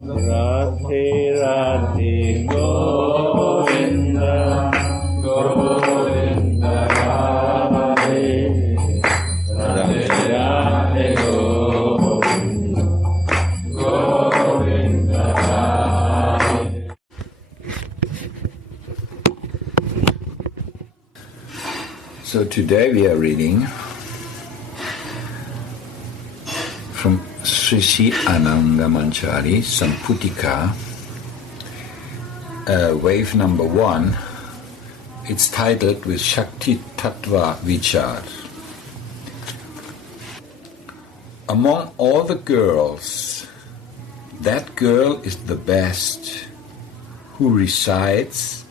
Radhe Radhe Govinda Govinda Radhe Radhe Radhe Govinda Govinda Radhe. So today we are reading from Sri Ananga Manjari, Samputika, wave number 1. It's titled with Shakti, Tattva, Vicar. Among all the girls, that girl is the best, who resides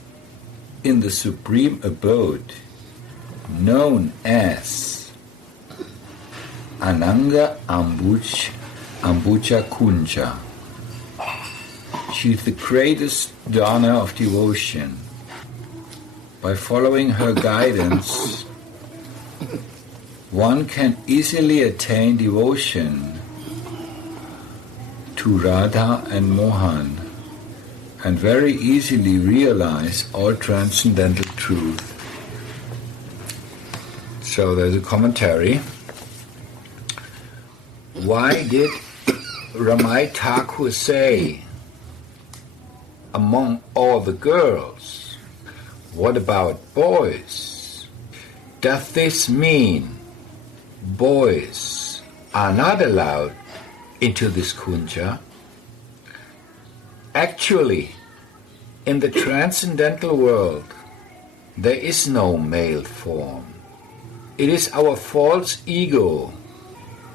in the supreme abode, known as Ananga Ambuja Kunja. She is the greatest dana of devotion. By following her guidance, one can easily attain devotion to Radha and Mohan and very easily realize all transcendental truth. So there's a commentary. Why did Ramai Thakur say, among all the girls? What about boys? Does this mean boys are not allowed into this kunja? Actually, in the transcendental world, there is no male form. It is our false ego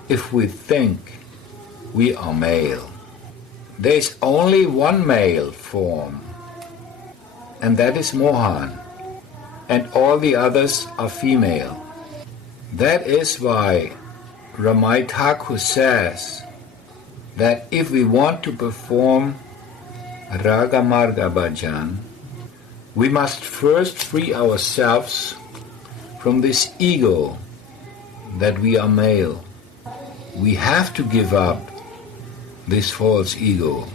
if we think we are male. There is only one male form, and that is Mohan, and all the others are female. That is why Ramai Thakur says that if we want to perform Raga Marga Bhajan, we must first free ourselves from this ego that we are male. We have to give up this false ego.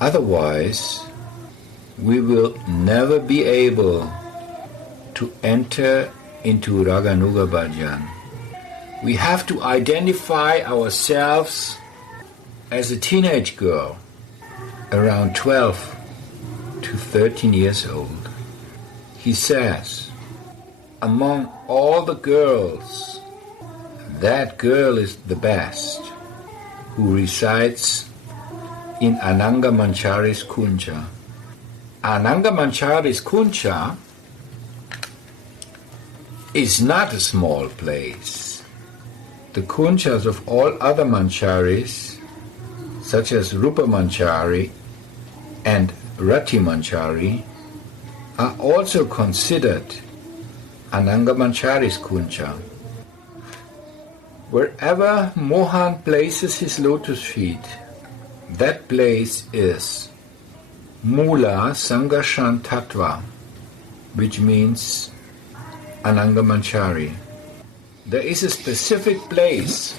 Otherwise, we will never be able to enter into Raganuga Bhajan. We have to identify ourselves as a teenage girl, around 12 to 13 years old. He says, among all the girls, that girl is the best, who resides in Ananga Manjari's kunja. Ananga Manjari's kunja is not a small place. The kunjas of all other manjaris, such as Rupa Manjari and Rati Manjari, are also considered Ananga Manjari's kunja. Wherever Mohan places his lotus feet, that place is Mula Sangashan Tattva, which means Ananga Manjari. There is a specific place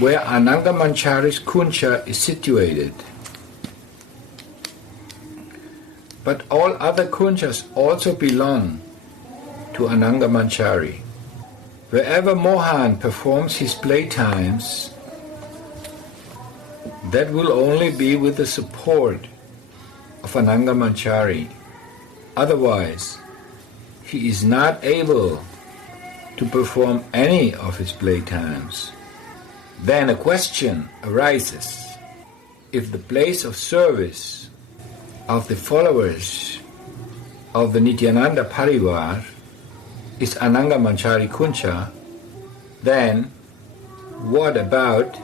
where Ananga Manjari's kunja is situated. But all other kunjas also belong to Ananga Manjari. Wherever Mohan performs his playtimes, that will only be with the support of Ananga Manjari. Otherwise, he is not able to perform any of his playtimes. Then a question arises. If the place of service of the followers of the Nityananda Parivar is Ananga Manjari Kunja, then what about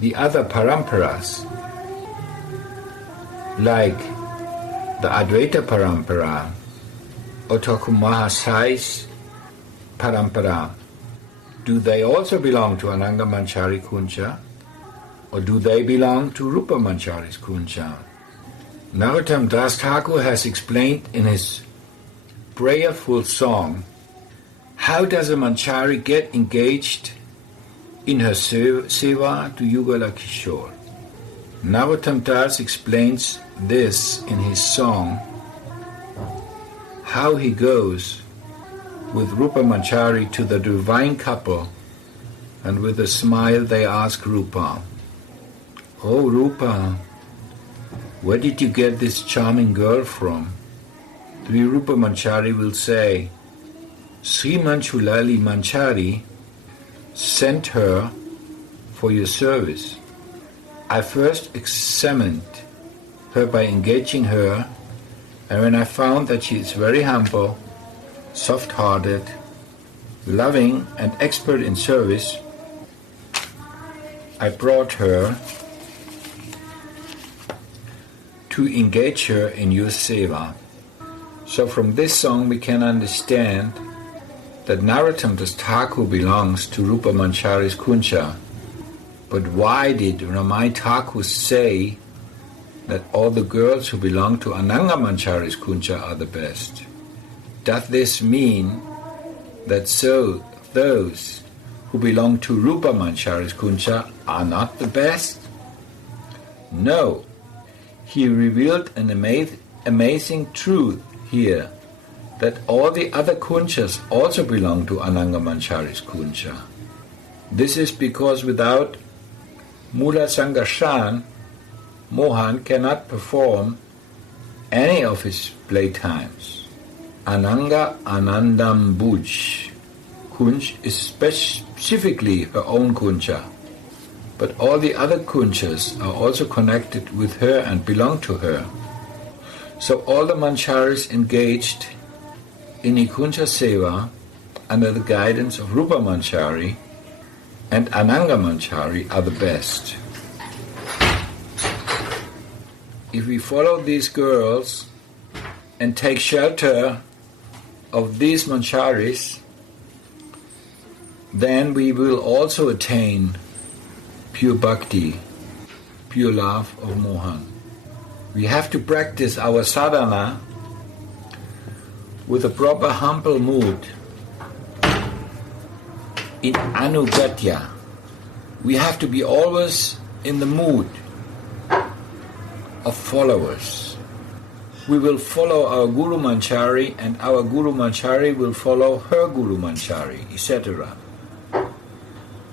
the other paramparas, like the Advaita Parampara or Mahasai's Parampara? Do they also belong to Ananga Manjari Kunja, or do they belong to Rupa Manjari's Kunja? Narottam Das Thakur has explained in his prayerful song, how does a Manjari get engaged in her seva to Yugala Kishore. Narottam Das explains this in his song, how he goes with Rupa Manjari to the divine couple, and with a smile they ask Rupa, "Oh Rupa, where did you get this charming girl from?" Sri Rupa Manjari will say, "Sri Manchulali Manjari sent her for your service. I first examined her by engaging her, and when I found that she is very humble, soft-hearted, loving and expert in service, I brought her to engage her in your seva." So from this song we can understand that Narottam Das Thakur belongs to Rupa Manjari's kunja. But why did Ramai Thakur say that all the girls who belong to Ananga Manjari's kunja are the best? Does this mean that those who belong to Rupa Manjari's kunja are not the best? No. He revealed an amazing truth here, that all the other kunjas also belong to Ananga Manjari's kunja. This is because without Mula Sangashan, Mohan cannot perform any of his playtimes. Ananga Anandam Bhuj Kunj is specifically her own kunja, but all the other kunjas are also connected with her and belong to her. So all the Manjaris engaged in Nikunja Seva under the guidance of Rupa Manjari and Ananga Manjari are the best. If we follow these girls and take shelter of these Manjaris, then we will also attain pure bhakti, pure love of Mohan. We have to practice our sadhana with a proper humble mood in anugatya. We have to be always in the mood of followers. We will follow our Guru Manjari and our Guru Manjari will follow her Guru Manjari, etc.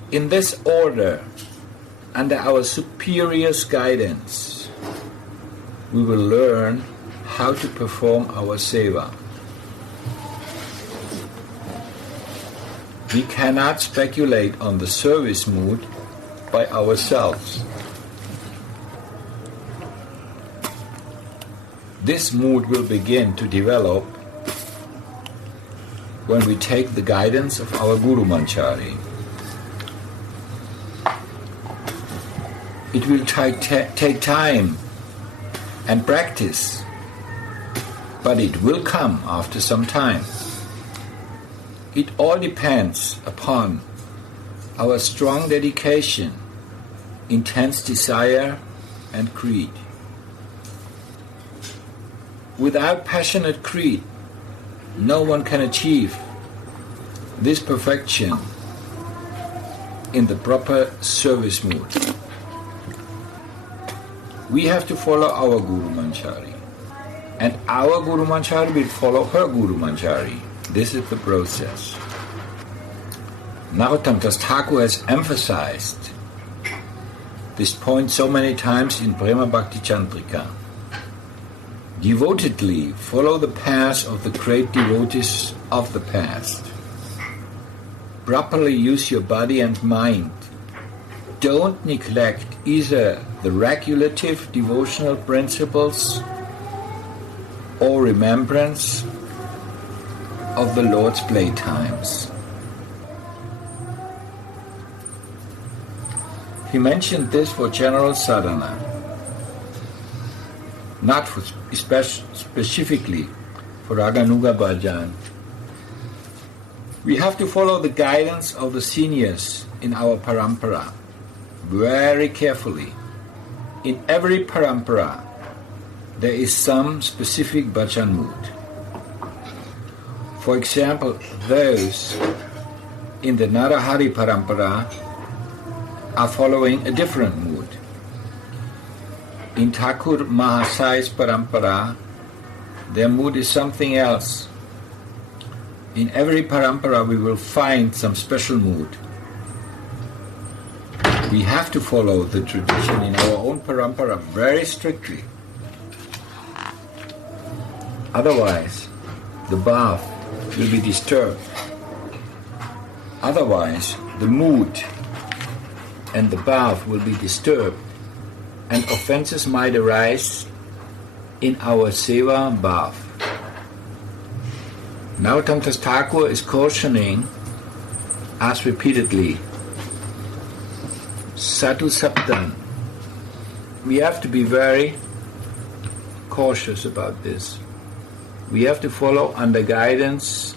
In this order, under our superior's guidance, we will learn how to perform our seva. We cannot speculate on the service mood by ourselves. This mood will begin to develop when we take the guidance of our Guru Manjari. It will take time and practice, but it will come after some time. It all depends upon our strong dedication, intense desire and greed. Without passionate greed, no one can achieve this perfection in the proper service mood. We have to follow our Guru Manjari, and our Guru Manjari will follow her Guru Manjari. This is the process. Narottam Das Thakur has emphasized this point so many times in Prema Bhakti Chandrika. Devotedly follow the path of the great devotees of the past. Properly use your body and mind. Don't neglect either the regulative devotional principles or remembrance of the Lord's playtimes. He mentioned this for general sadhana, not for specifically for Raganuga Bhajan. We have to follow the guidance of the seniors in our parampara very carefully. In every parampara, there is some specific bhajan mood. For example, those in the Narahari parampara are following a different mood. In Thakur Mahasai's Parampara, their mood is something else. In every Parampara we will find some special mood. We have to follow the tradition in our own Parampara very strictly. Otherwise, the bath will be disturbed. Otherwise, the mood and the bath will be disturbed, and offenses might arise in our seva bath. Narottam Das Thakur is cautioning us repeatedly. Sadhu Saptan. We have to be very cautious about this. We have to follow under guidance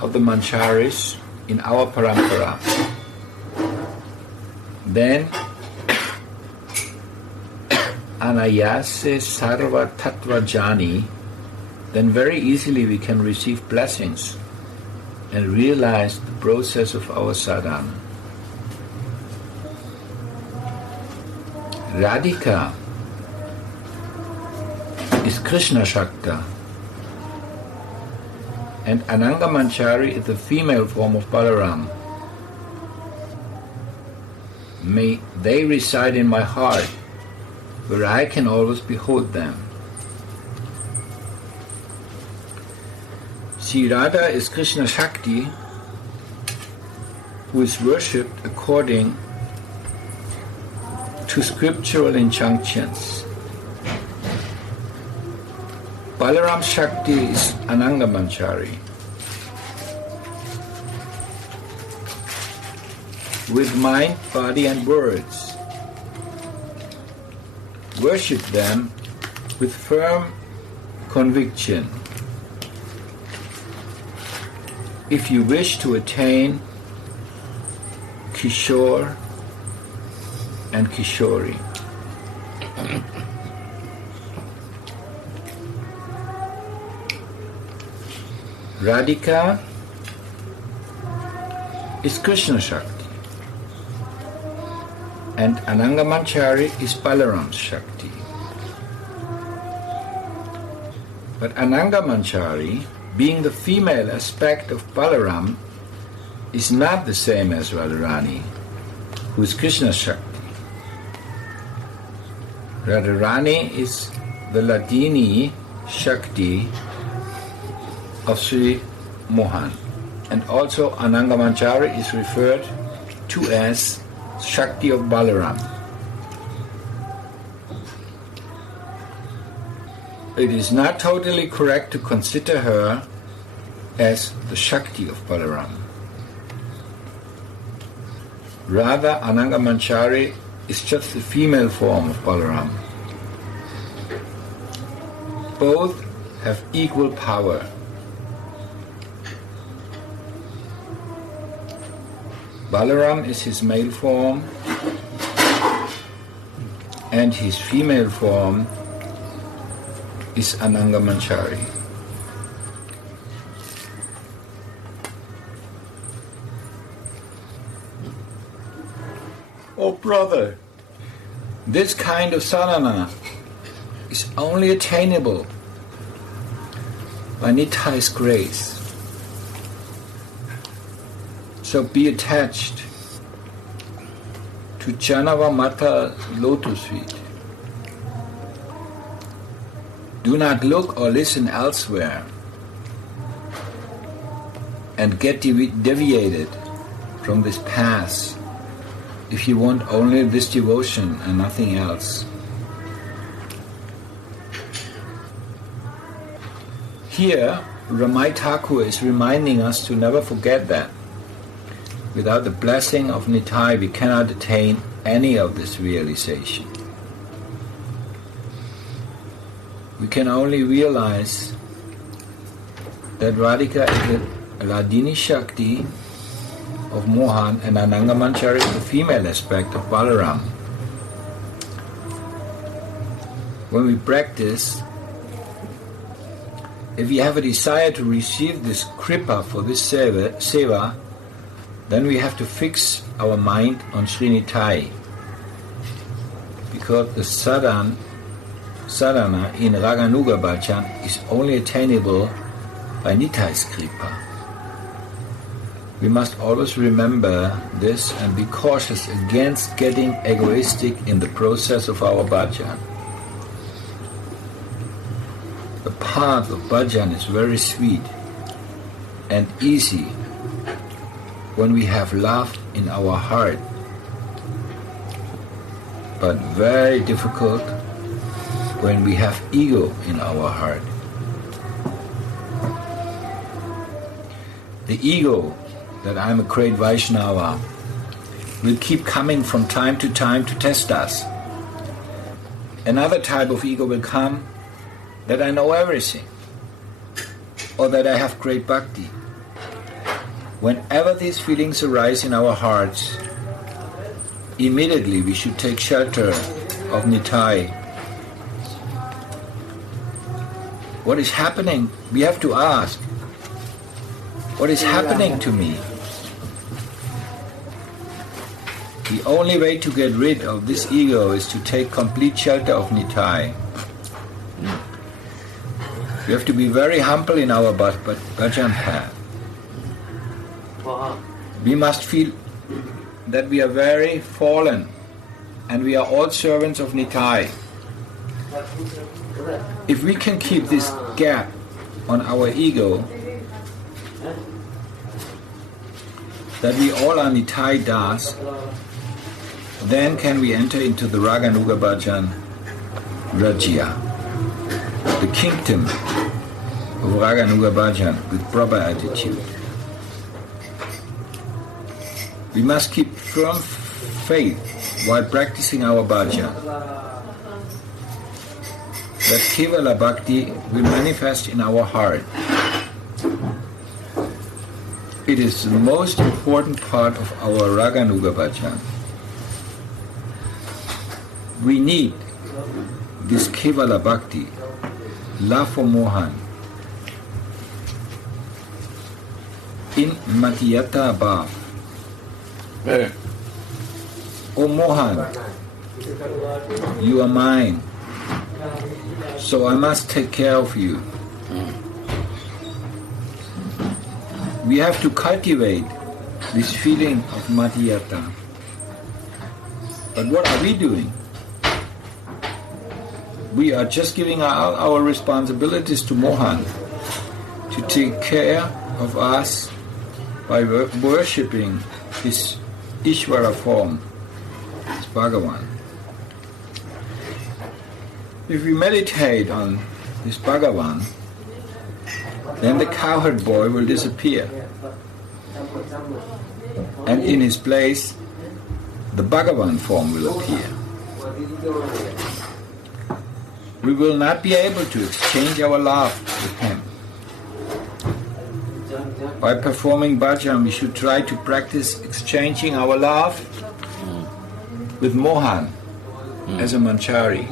of the Manjaris in our Parampara. Then Anayase Sarva Tattva Jani, then very easily we can receive blessings and realize the process of our sadhana. Radhika is Krishna Shakta, and Ananga Manjari is the female form of Balaram. May they reside in my heart, where I can always behold them. Sri Radha is Krishna Shakti, who is worshipped according to scriptural injunctions. Balaram Shakti is Ananga Manjari. With mind, body and words, worship them with firm conviction. If you wish to attain Kishore and Kishori. Radhika is Krishna Shakti, and Ananga Manjari is Balaram Shakti. But Ananga Manjari, being the female aspect of Balaram, is not the same as Radharani, who is Krishna Shakti. Radharani is the Ladini Shakti of Sri Mohan, and also Ananga Manjari is referred to as Shakti of Balaram. It is not totally correct to consider her as the Shakti of Balaram. Rather, Ananga Manjari is just the female form of Balaram. Both have equal power. Balaram is his male form, and his female form is Ananga Manjari. Oh brother, this kind of sadhana is only attainable by Nithai's grace. So be attached to Janava Mata lotus feet. Do not look or listen elsewhere and get deviated from this path if you want only this devotion and nothing else. Here, Ramai Thakur is reminding us to never forget that without the blessing of Nitai we cannot attain any of this realization. We can only realize that Radhika is the Ladini Shakti of Mohan and Ananga Manjari is the female aspect of Balaram. When we practice, if we have a desire to receive this kripa for this seva, then we have to fix our mind on Srinitai, because the sadhana in Raganuga Bhajan is only attainable by Nitai's Kripa. We must always remember this and be cautious against getting egoistic in the process of our bhajan. The path of bhajan is very sweet and easy when we have love in our heart, but very difficult when we have ego in our heart. The ego that I'm a great Vaishnava will keep coming from time to test us. Another type of ego will come that I know everything, or that I have great bhakti. Whenever these feelings arise in our hearts, immediately we should take shelter of Nitai. What is happening? We have to ask, what is happening to me? The only way to get rid of this ego is to take complete shelter of Nitai. We have to be very humble in our bhajan path. We must feel that we are very fallen and we are all servants of Nitai. If we can keep this gap on our ego, that we all are Nitai Das, then can we enter into the Raganuga Bhajan Rajya, the kingdom of Raganuga Bhajan with proper attitude. We must keep firm faith while practicing our bhajan, that Kevala Bhakti will manifest in our heart. It is the most important part of our Raganuga Bhajan. We need this Kevala Bhakti, love for Mohan, in Matiyata above. Oh Mohan, you are mine, so I must take care of you. We have to cultivate this feeling of Matiyata. But what are we doing? We are just giving all our responsibilities to Mohan to take care of us by worshipping his Ishvara form, his Bhagavan. If we meditate on this Bhagavan, then the cowherd boy will disappear. And in his place, the Bhagavan form will appear. We will not be able to exchange our love with him. By performing bhajan, we should try to practice exchanging our love with Mohan as a Manjari.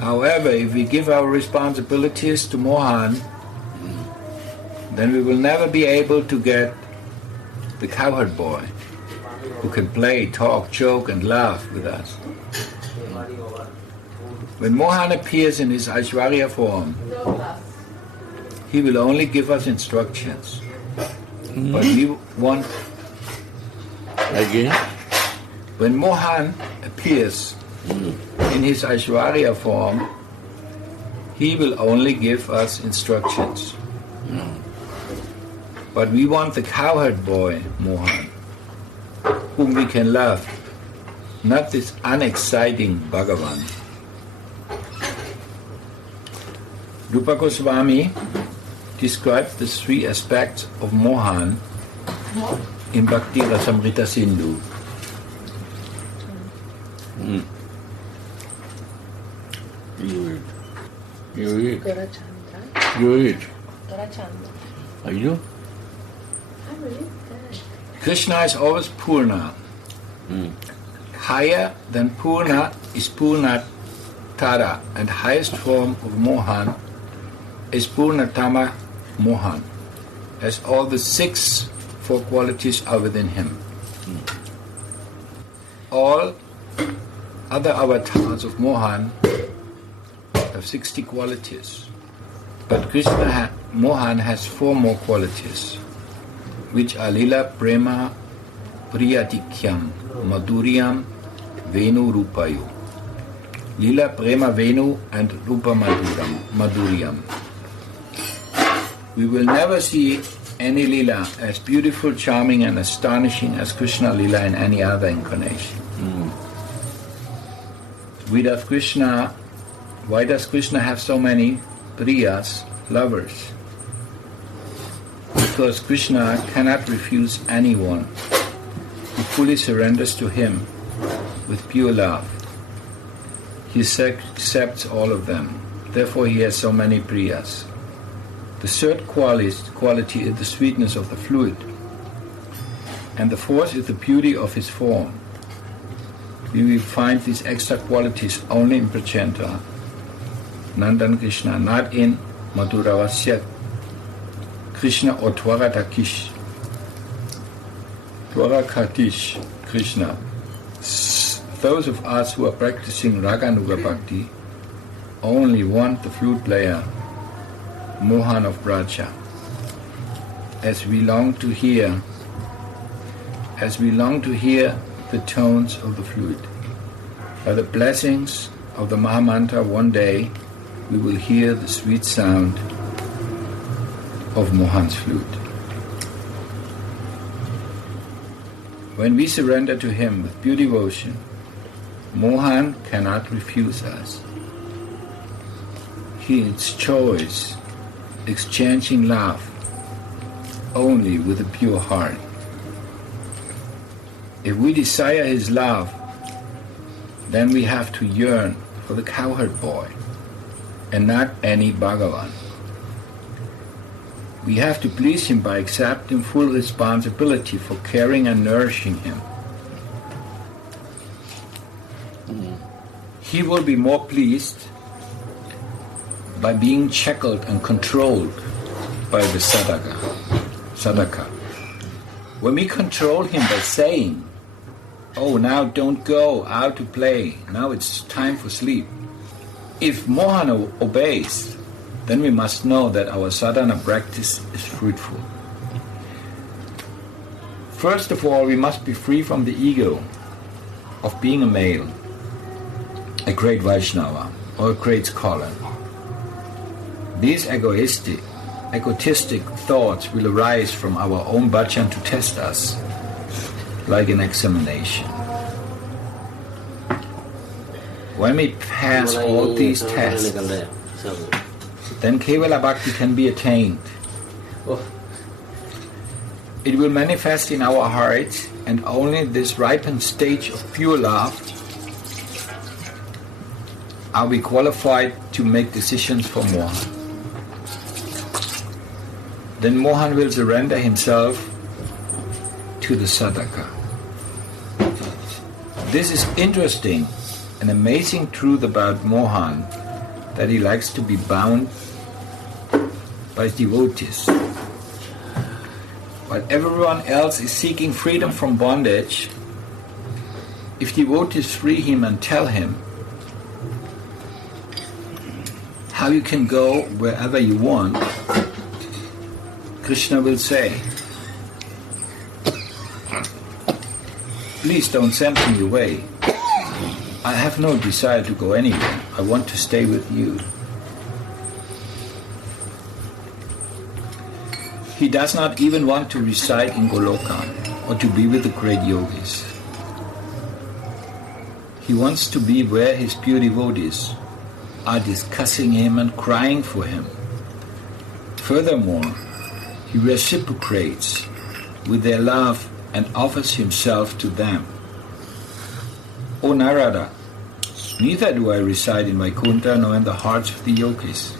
However, if we give our responsibilities to Mohan, then we will never be able to get the cowherd boy who can play, talk, joke and laugh with us. When Mohan appears in his Aishwarya form, he will only give us instructions. But we want... Again? When Mohan appears in his Aishwarya form, he will only give us instructions. But we want the cowherd boy, Mohan, whom we can love, not this unexciting Bhagavan. Rupa Goswami describes the three aspects of Mohan in Bhakti Rasamrita Sindhu. You eat. You eat. Are you? Krishna is always Purna. Higher than Purna is Purnatara, and highest form of Mohan is Purnatama Mohan. As all the 6 4 qualities are within him. All other avatars of Mohan have 60 qualities. But Mohan has 4 more qualities, which are Lila, Prema, Priyatikyam, Madhuryam, Venu, Rupayu. Lila, Prema, Venu and Rupa Madhuryam. We will never see any Lila as beautiful, charming and astonishing as Krishna Lila in any other incarnation. Why does Krishna have so many Priyas, lovers? Because Krishna cannot refuse anyone who fully surrenders to him with pure love. He accepts all of them. Therefore he has so many Priyas. The third quality is the sweetness of the fluid. And the fourth is the beauty of his form. We will find these extra qualities only in Prachenta, Nandan Krishna, not in Madhuravasya Krishna or Dwarakakish Krishna. Those of us who are practicing Raganuga Bhakti only want the flute player, Mohan of Braja, as we long to hear the tones of the flute. By the blessings of the Mahamantra, one day we will hear the sweet sound of Mohan's flute. When we surrender to him with pure devotion, Mohan cannot refuse us. He is choice, exchanging love only with a pure heart. If we desire his love, then we have to yearn for the cowherd boy and not any Bhagavan. We have to please him by accepting full responsibility for caring and nourishing him. He will be more pleased by being shackled and controlled by the sadhaka. When we control him by saying, "Oh, now don't go out to play, now it's time for sleep," if Mohan obeys, then we must know that our sadhana practice is fruitful. First of all, we must be free from the ego of being a male, a great Vaishnava, or a great scholar. These egotistic thoughts will arise from our own bhajan to test us, like an examination. When we pass all these tests, then Kevala Bhakti can be attained. It will manifest in our hearts, and only in this ripened stage of pure love are we qualified to make decisions for Mohan. Then Mohan will surrender himself to the sadhaka. This is interesting, an amazing truth about Mohan, that he likes to be bound by devotees. While everyone else is seeking freedom from bondage, if devotees free him and tell him how you can go wherever you want, Krishna will say, "Please don't send me away. I have no desire to go anywhere. I want to stay with you." He does not even want to reside in Goloka or to be with the great yogis. He wants to be where his pure devotees are discussing him and crying for him. Furthermore, he reciprocates with their love and offers himself to them. O Narada, neither do I reside in Vaikuntha nor in the hearts of the yogis.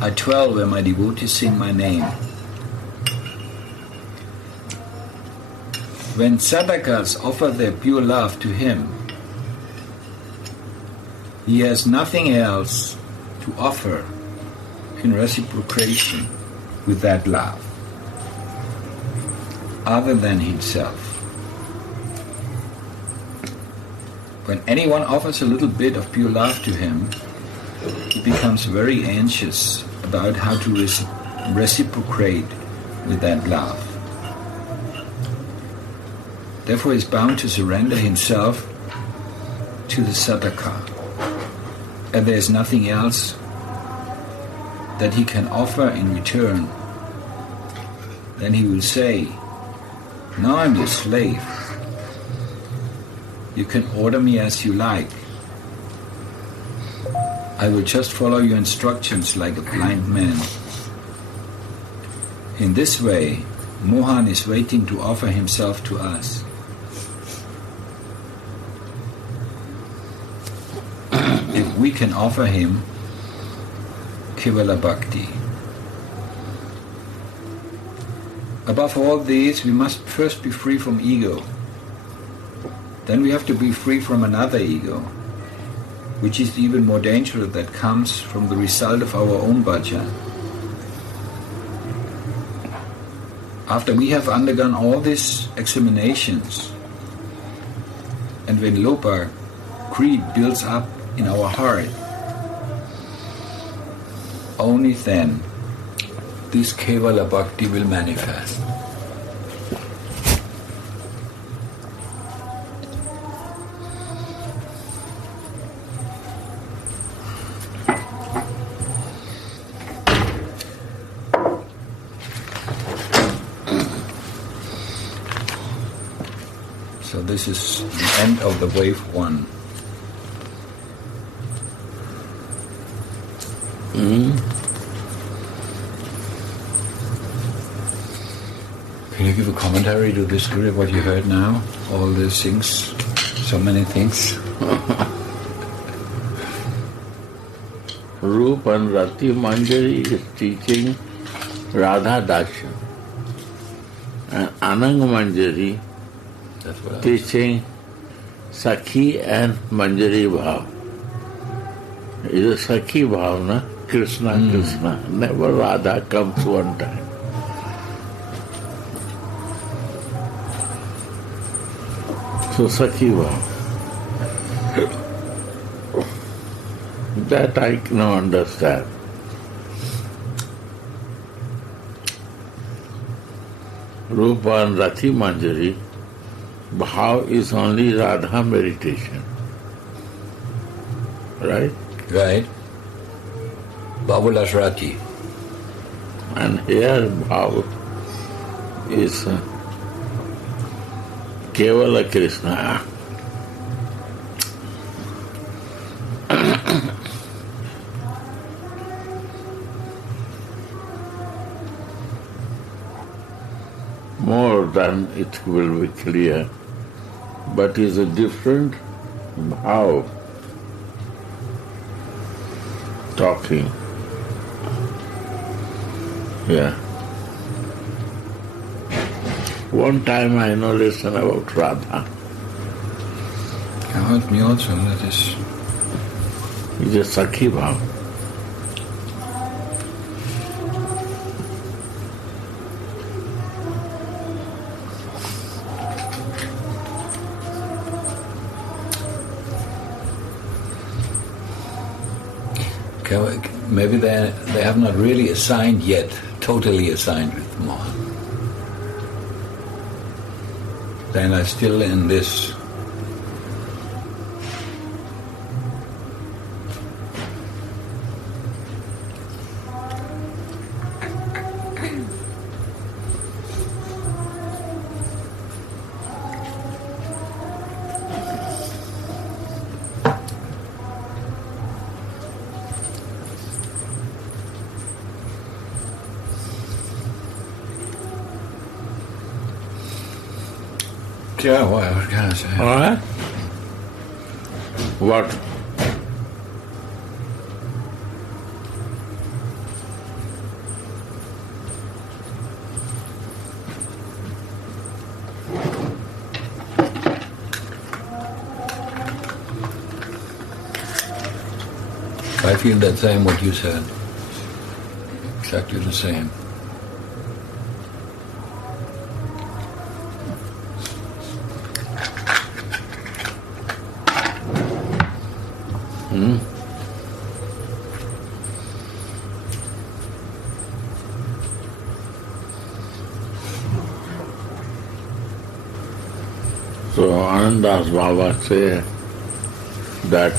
I dwell where my devotees sing my name. When sadhakas offer their pure love to him, he has nothing else to offer in reciprocation with that love. other than himself. When anyone offers a little bit of pure love to him, he becomes very anxious about how to reciprocate with that love. Therefore, he is bound to surrender himself to the sadhaka, and there is nothing else that he can offer in return. Then he will say, "Now I'm your slave. You can order me as you like. I will just follow your instructions like a blind man." In this way, Mohan is waiting to offer himself to us. If we can offer him Kevala Bhakti. Above all these, we must first be free from ego. Then we have to be free from another ego, which is even more dangerous, that comes from the result of our own bhajan. After we have undergone all these examinations, and when lobha, greed builds up in our heart, only then this Kevala Bhakti will manifest. So this is the end of the wave 1. Can you give a commentary to this, Guru, what you heard now? All these things, so many things. Rup and Rati Manjari is teaching Radha Darshan. And Ananga Manjari teaching Sakhi and Manjari Bhav. It's a Sakhi Bhav, na? Krishna, Krishna. Never Radha comes one time. So Sakhi Bhav. That I cannot understand. Rupa and Rati Manjari, Bhav is only Radha meditation. Right? Right. Bhavula's Rati. And here Bhav is Kevala Krishna. More than it will be clear, but is a different Bhav talking. Yeah. One time I know listen about Radha. You heard me also, that is. It's a Sakhi Bhav. Maybe they have not really assigned yet, totally assigned with Mohan. They are still in this Yeah, what can I say? All right? What? I feel that same what you said. Exactly the same. So Anandas Baba say that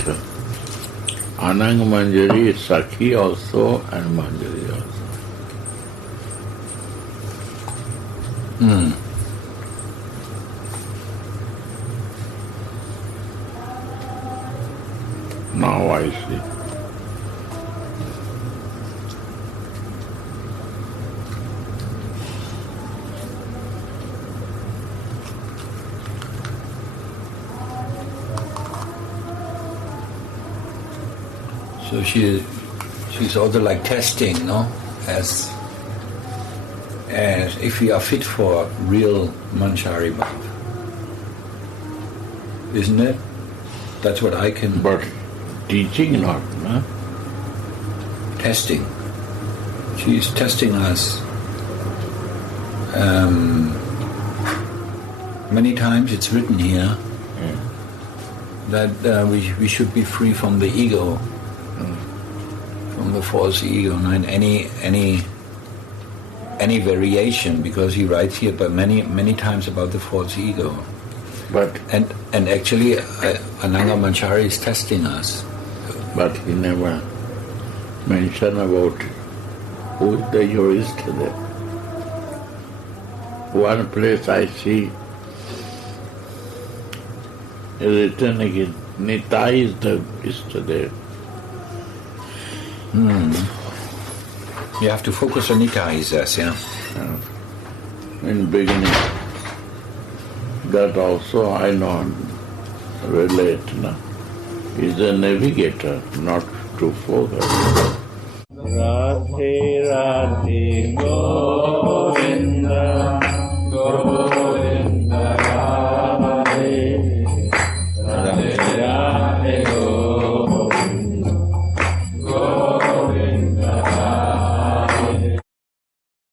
Ananga Manjari is Sakhi also and Manjari also. Now I see. So she's also like testing, no? As if we are fit for real Manjari Bhav. Isn't it? That's what I can... But teaching not, no? Testing. She's testing us. Many times it's written here that we should be free from the ego, from the false ego, and any variation, because he writes here but many times about the false ego. But and actually Ananga Manjari is testing us. But he never mentioned about who is the jurist there. One place I see written again, Nitai is the jurist there. You have to focus on Nitai, he says, yeah. In beginning, that also I know relate. No? He's a navigator, not to focus. Radhe Radhe